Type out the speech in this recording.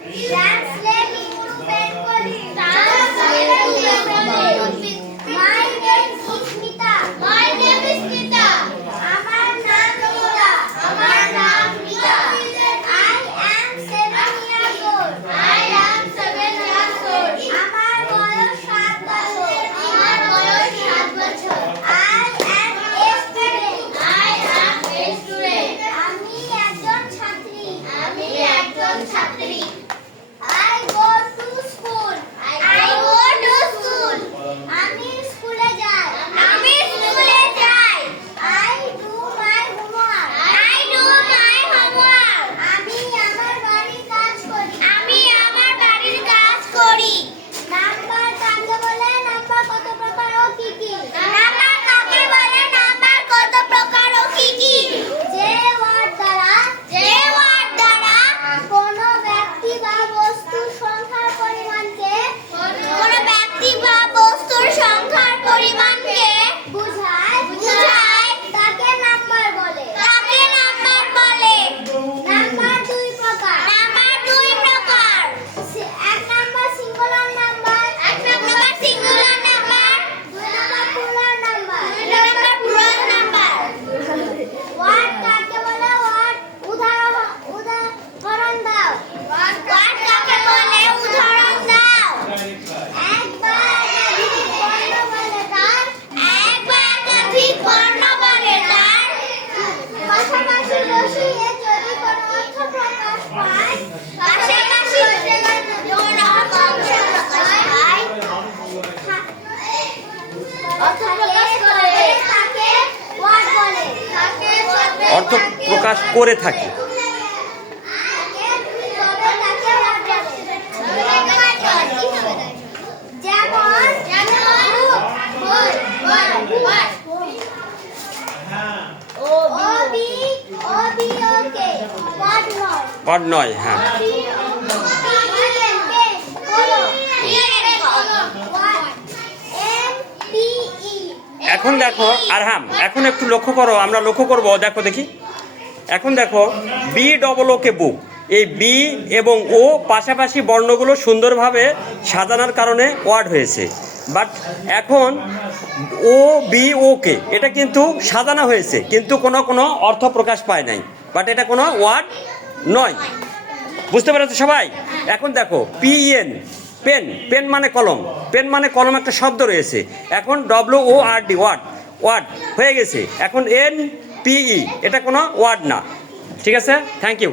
Translate European Police. Translate My name is Smita. My name is Smita. Amar naam Mita. Amar naam Mita. I am 7 years old. I am 7 years old. Amar boyosh 7 বছর. Amar boyosh 7 বছর. I am a student. I am a student. আমি একজন ছাত্রী. আমি একজন ছাত্রী. I go to school. I go to school. আমি স্কুলে যাই. আমি স্কুলে যাই. I do my homework. I do my homework. আমি আমার বাড়ির কাজ করি. আমি আমার বাড়ির কাজ করি. নাম্বার কাকে বলে? নাম্বার কত প্রকার ও কি কি? নাম্বার কাকে বলে? নাম্বার কত প্রকার ও কি কি? যে ওয়ার্ড দ্বারা কোনো ব্যক্তি বা বস্তুর সংখ্যার পরিমাণকে বুঝায় তাকে নাম্বার বলে। নাম্বার দুই প্রকার। এক নাম্বার সিঙ্গুলার নাম্বার। দুই নাম্বার প্লুরাল নাম্বার। ওয়ার্ড কাকে বলে? ওয়ার্ড উদাহরণ দাও। এক বা একাধিক বর্ণ বলে তার পাশাপাশি বসিয়ে যদি কোনো অর্থ প্রকাশ পায় তাকে ওয়ার্ড বলে। অর্থ প্রকাশ করে থাকে। পাঠ নয়, হ্যাঁ। এখন দেখো আরহাম, এখন একটু লক্ষ্য করো, আমরা লক্ষ্য করব, দেখো দেখি। এখন দেখো বি ডবল ও কে বুক, এই বি এবং ও পাশাপাশি বর্ণগুলো সুন্দরভাবে সাজানোর কারণে ওয়ার্ড হয়েছে। বাট এখন ও বি ও কে এটা কিন্তু সাজানো হয়েছে, কিন্তু কোনো অর্থ প্রকাশ পায় নাই, বাট এটা কোনো ওয়ার্ড নয়। বুঝতে পেরেছো সবাই? এখন দেখো পিএন, পেন মানে কলম, পেন মানে কলম একটা শব্দ রয়েছে। এখন WORD ওয়ার্ড হয়ে গেছে। এখন NPE এটা কোনো ওয়ার্ড না। ঠিক আছে, থ্যাংক ইউ।